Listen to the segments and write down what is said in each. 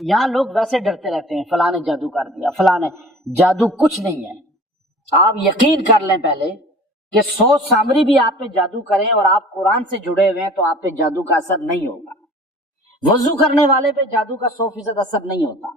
یہاں لوگ ویسے ڈرتے رہتے ہیں فلاں نے جادو کر دیا، فلاں نے، جادو کچھ نہیں ہے۔ آپ یقین کر لیں پہلے کہ 100 سامری بھی آپ پہ جادو کریں اور آپ قرآن سے جڑے ہوئے ہیں تو آپ پہ جادو کا اثر نہیں ہوگا۔ وضو کرنے والے پہ جادو کا 100% اثر نہیں ہوتا،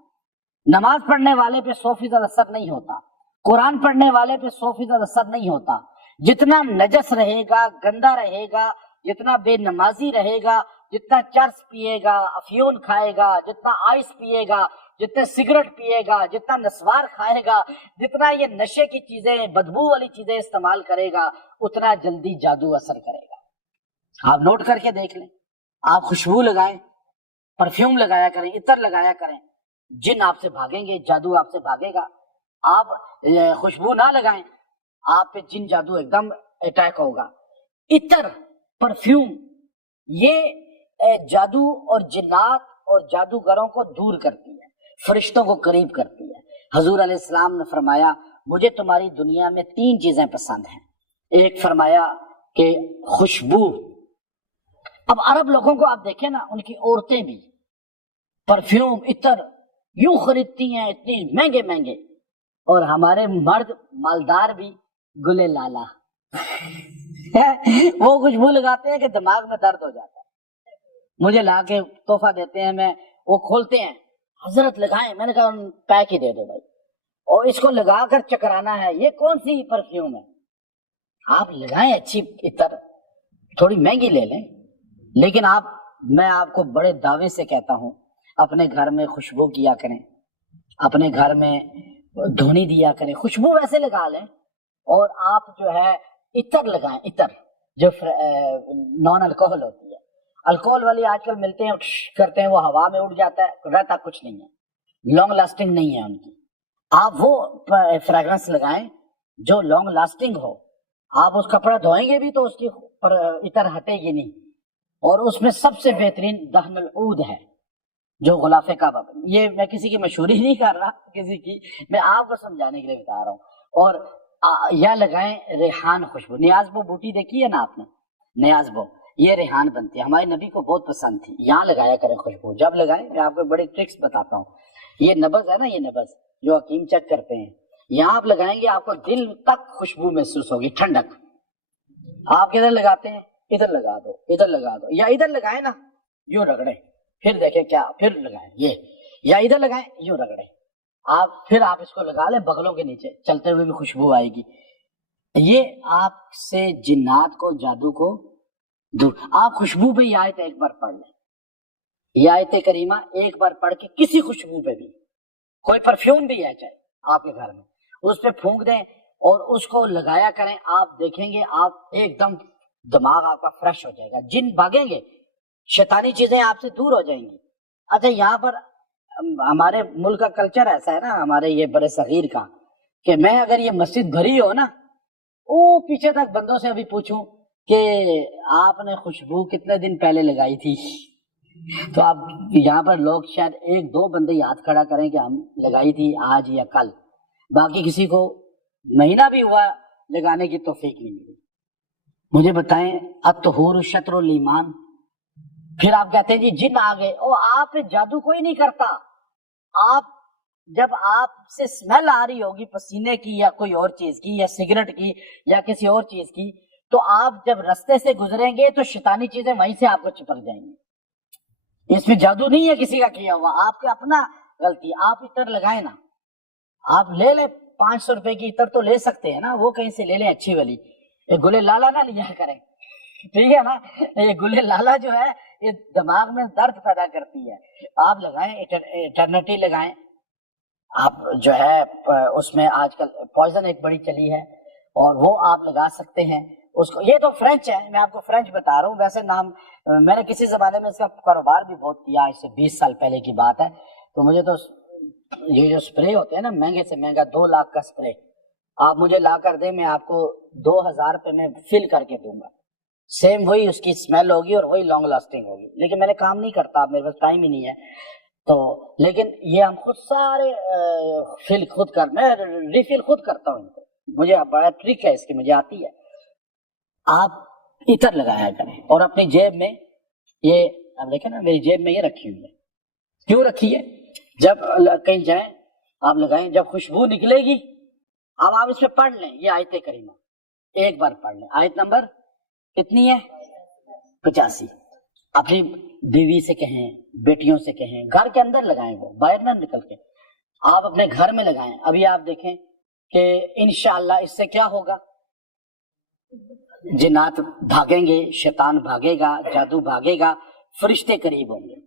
نماز پڑھنے والے پہ 100% اثر نہیں ہوتا، قرآن پڑھنے والے پہ 100% اثر نہیں ہوتا۔ جتنا نجس رہے گا، گندا رہے گا، جتنا بے نمازی رہے گا، جتنا چرس پیے گا، افیون کھائے گا، جتنا آئس پیے گا، جتنا سگریٹ پیے گا، جتنا نسوار کھائے گا، جتنا یہ نشے کی چیزیں، بدبو والی چیزیں استعمال کرے گا، اتنا جلدی جادو اثر کرے گا۔ آپ نوٹ کر کے دیکھ لیں، آپ خوشبو لگائیں، پرفیوم لگایا کریں، عطر لگایا کریں، جن آپ سے بھاگیں گے، جادو آپ سے بھاگے گا۔ آپ خوشبو نہ لگائیں، آپ پہ جن جادو ایک دم اٹیک ہوگا۔ عطر، پرفیوم، یہ جادو اور جنات اور جادوگروں کو دور کرتی ہے، فرشتوں کو قریب کرتی ہے۔ حضور علیہ السلام نے فرمایا مجھے تمہاری دنیا میں 3 چیزیں پسند ہیں۔ ایک فرمایا کہ خوشبو۔ اب عرب لوگوں کو آپ دیکھیں نا، ان کی عورتیں بھی پرفیوم، عطر یوں خریدتی ہیں، اتنے مہنگے مہنگے، اور ہمارے مرد مالدار بھی گلے لالا وہ خوشبو لگاتے ہیں کہ دماغ میں درد ہو جاتا ہے۔ مجھے لا کے تحفہ دیتے ہیں، میں وہ کھولتے ہیں، حضرت لگائیں، میں نے کہا پیک ہی دے دو بھائی، اور اس کو لگا کر چکرانا ہے، یہ کون سی پرفیوم ہے؟ آپ لگائیں اچھی عطر، تھوڑی مہنگی لے لیں، لیکن میں آپ کو بڑے دعوے سے کہتا ہوں اپنے گھر میں خوشبو کیا کریں، اپنے گھر میں دھونی دیا کریں، خوشبو ویسے لگا لیں، اور آپ جو ہے عطر لگائیں، عطر جو نان الکوہل ہوتی ہے۔ الکوہل والی آج کل ملتے ہیں، کرتے ہیں، وہ ہوا میں اڑ جاتا ہے، رہتا کچھ نہیں ہے، لانگ لاسٹنگ نہیں ہے ان کی۔ آپ وہ فریگرنس لگائیں جو لانگ لاسٹنگ ہو۔ آپ اس کپڑا دھوئیں گے بھی تو اس کی عطر ہٹے گی نہیں۔ اور اس میں سب سے بہترین دہن العود ہے جو غلاف کعبہ، یہ میں کسی کی مشہوری نہیں کر رہا، کسی کی، میں آپ کو سمجھانے کے لیے بتا رہا ہوں۔ اور یا لگائیں ریحان خوشبو، نیازبو بوٹی دیکھی ہے نا آپ نے، نیازبو، یہ ریحان بنتی ہے، ہمارے نبی کو بہت پسند تھی، یہاں لگایا کریں خوشبو۔ جب لگائیں، میں آپ کو بڑی ٹرکس بتاتا ہوں، یہ نبض ہے نا، یہ نبض جو حکیم چیک کرتے ہیں، یہاں آپ لگائیں گے آپ کو دل تک خوشبو محسوس ہوگی، ٹھنڈک۔ آپ کدھر لگاتے ہیں؟ ادھر لگا دو، ادھر لگا دو، یا ادھر لگائیں نا، یوں رگڑیں، پھر دیکھیں کیا، پھر لگائیں یہ، یا ادھر لگائیں، یوں رگڑیں، پھر آپ اس کو لگا لیں بغلوں کے نیچے، چلتے ہوئے بھی خوشبو آئے گی۔ یہ آپ سے جنات کو، جادو کو دور۔ آپ خوشبو پہ یہ آیت ایک بار پڑھ لیں، یہ آیت کریمہ ایک بار پڑھ کے کسی خوشبو پہ بھی، کوئی پرفیوم بھی ہے چاہے آپ کے گھر میں، اس پہ پھونک دیں اور اس کو لگایا کریں، آپ دیکھیں گے آپ ایک دم دماغ آپ کا فریش ہو جائے گا، جن بھاگیں گے، شیطانی چیزیں آپ سے دور ہو جائیں گی۔ اچھا، یہاں پر ہمارے ملک کا کلچر ایسا ہے نا، ہمارے یہ بر صغیر کا، کہ میں اگر یہ مسجد بھری ہو نا، او پیچھے تک بندوں سے ابھی پوچھوں کہ آپ نے خوشبو کتنے دن پہلے لگائی تھی، تو آپ یہاں پر لوگ شاید 1-2 بندے ہاتھ کھڑا کریں کہ ہم لگائی تھی آج یا کل، باقی کسی کو مہینہ بھی ہوا لگانے کی توفیق نہیں ملی۔ مجھے بتائیں، الطہور شطر الایمان، پھر آپ کہتے ہیں جی جن آ گئے، او آپ پہ جادو کوئی نہیں کرتا۔ آپ جب آپ سے اسمیل آ رہی ہوگی پسینے کی یا کوئی اور چیز کی یا سگریٹ کی یا کسی اور چیز کی، تو آپ جب رستے سے گزریں گے تو شیطانی چیزیں وہیں سے آپ کو چپک جائیں گی۔ اس میں جادو نہیں ہے کسی کا کیا ہوا، آپ کا اپنا غلطی۔ آپ عطر لگائیں نا، آپ لے لیں 500 روپے کی عطر تو لے سکتے ہیں نا، وہ کہیں سے لے لیں اچھی والی، یہ گلے لالا نہ لیا کریں، ٹھیک ہے نا؟ یہ گلے لالا جو ہے یہ دماغ میں درد پیدا کرتی ہے۔ آپ لگائیں، ایٹرنیٹی لگائیں، آپ جو ہے اس میں آج کل پوائزن ایک بڑی چلی ہے، اور وہ آپ لگا سکتے ہیں اس کو۔ یہ تو فرینچ ہے، میں آپ کو فرینچ بتا رہا ہوں، ویسے نام میں نے کسی زمانے میں اس کا کاروبار بھی بہت کیا، اس سے 20 سال پہلے کی بات ہے، تو مجھے تو یہ جو اسپرے ہوتے ہیں نا، مہنگے سے مہنگا 2 لاکھ کا اسپرے آپ مجھے لا کر دیں، میں آپ کو 2000 روپے میں فل کر کے دوں گا، سیم وہی اس کی اسمیل ہوگی اور وہی لانگ لاسٹنگ ہوگی، لیکن میں نے کام نہیں کرتا، میرے پاس ٹائم ہی نہیں ہے تو، لیکن یہ ہم خود سارے فل خود میں ریفل خود کرتا ہوں ان کو، مجھے بڑا ٹرک ہے اس کی، مجھے آتی ہے۔ آپ عطر لگایا کریں، اور اپنی جیب میں یہ، آپ دیکھیں نا میری جیب میں یہ رکھی ہوئی ہے، کیوں رکھی ہے؟ جب کہیں جائیں آپ لگائیں، جب خوشبو نکلے گی اب آپ اس پہ پڑھ لیں یہ آیت کریمہ، ایک بار پڑھ لیں۔ آیت نمبر کتنی ہے؟ 85۔ اپنی بیوی سے کہیں، بیٹیوں سے کہیں، گھر کے اندر لگائیں، وہ باہر نہ نکل کے، آپ اپنے گھر میں لگائیں۔ ابھی آپ دیکھیں کہ انشاءاللہ اس سے کیا ہوگا، جنات بھاگیں گے، شیطان بھاگے گا، جادو بھاگے گا، فرشتے قریب ہوں گے۔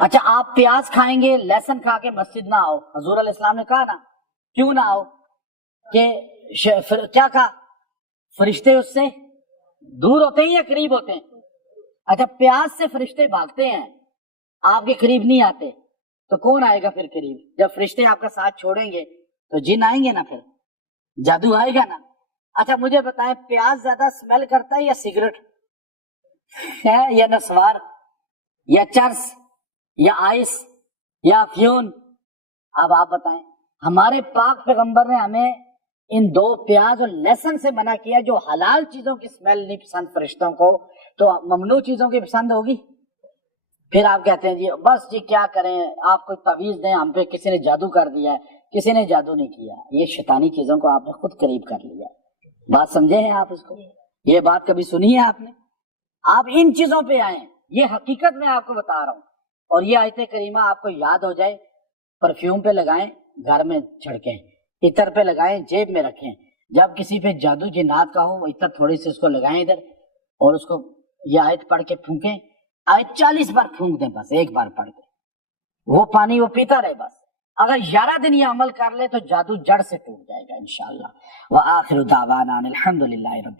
اچھا آپ پیاز کھائیں گے، لہسن کھا کے مسجد نہ آؤ، حضور علیہ السلام نے کہا نا کیوں نہ آؤ، کہ کیا کہا، فرشتے اس سے دور ہوتے ہیں یا قریب ہوتے ہیں؟ اچھا پیاز سے فرشتے بھاگتے ہیں، آپ کے قریب نہیں آتے، تو کون آئے گا پھر قریب؟ جب فرشتے آپ کا ساتھ چھوڑیں گے تو جن آئیں گے نا، پھر جادو آئے گا نا۔ اچھا مجھے بتائیں پیاز زیادہ سمیل کرتا ہے یا سگریٹ ہے یا نسوار یا چرس یا آئس یا افیون؟ اب آپ بتائیں۔ ہمارے پاک پیغمبر نے ہمیں ان دو پیاز اور لہسن سے منع کیا، جو حلال چیزوں کی سمیل نہیں پسند فرشتوں کو، تو ممنوع چیزوں کی پسند ہوگی؟ پھر آپ کہتے ہیں جی بس جی کیا کریں، آپ کوئی تعویذ دیں ہم پہ، کسی نے جادو کر دیا ہے، کسی نے جادو نہیں کیا، یہ شیطانی چیزوں کو آپ نے خود قریب کر لیا۔ بات سمجھے ہیں آپ اس کو؟ یہ بات کبھی سنی ہے آپ نے؟ آپ ان چیزوں پہ آئیں، یہ حقیقت میں آپ کو بتا رہا ہوں، اور یہ آیت کریمہ آپ کو یاد ہو جائے، پرفیوم پہ لگائیں، گھر میں چھڑکیں، عطر پہ لگائیں، جیب میں رکھیں، جب کسی پہ جادو جنات کا ہو وہ عطر تھوڑی سی اس کو لگائیں ادھر، اور اس کو یہ آیت پڑھ کے پھونکیں، آیت 40 بار پھونک دیں، بس ایک بار پڑھ کے وہ پانی وہ پیتا رہے بس۔ اگر 11 دن یہ عمل کر لے تو جادو جڑ سے ٹوٹ جائے گا انشاءاللہ۔ وآخر دعوانا الحمدللہ رب